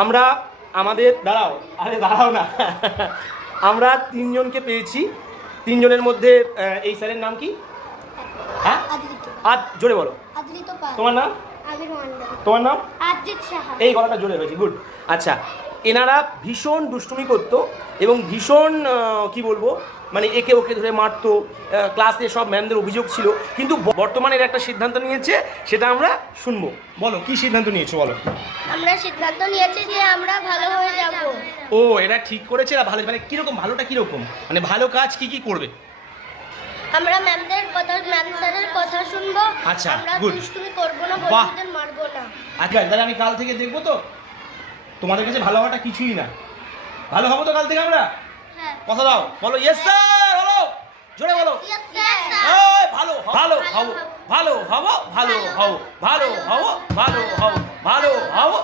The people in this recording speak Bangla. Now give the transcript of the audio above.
আমরা আমাদের দাঁড়াও না আমরা তিনজনকে পেয়েছি। তিনজনের মধ্যে এই স্যারের নাম কি? হ্যাঁ জোরে বলো। তোমার নাম? তোমার নাম? এই গলাটা জোরে হয়েছে, গুড। আচ্ছা, এনারা ভীষণ দুষ্টুমি করতো এবং ভীষণ কি বলবো, মানে একে ওকে ধরে মারতো। ক্লাসে সব ম্যামদের অভিযোগ ছিল, কিন্তু বর্তমানে এর একটা সিদ্ধান্ত নিয়েছে, সেটা আমরা শুনবো। বলো কি সিদ্ধান্ত নিয়েছো, বলো। আমরা সিদ্ধান্ত নিয়েছি যে আমরা ভালো হয়ে যাব। ও, এরা ঠিক করেছে এরা ভালো, মানে কিরকম ভালোটা কিরকম, মানে ভালো কাজ কি কি করবে? আমরা ম্যামদের কথা, ম্যাম স্যারের কথা শুনবো। আচ্ছা, আমরা গুড। দুষ্টুমি করব না, বন্ধুদের মারবো না। আচ্ছা, তাহলে আমি কাল থেকে দেখবো তো তোমাদের কাছে ভালো হওয়াটা কিছুই না। ভালো হবো তো কাল থেকে আমরা? হ্যাঁ। কথা দাও, বলো ইয়েস স্যার, বলো জোরে বলো। এই ভালো ভালো হবো, ভালো হবো, ভালো হবো, ভালো হবো, ভালো হবো, ভালো হবো।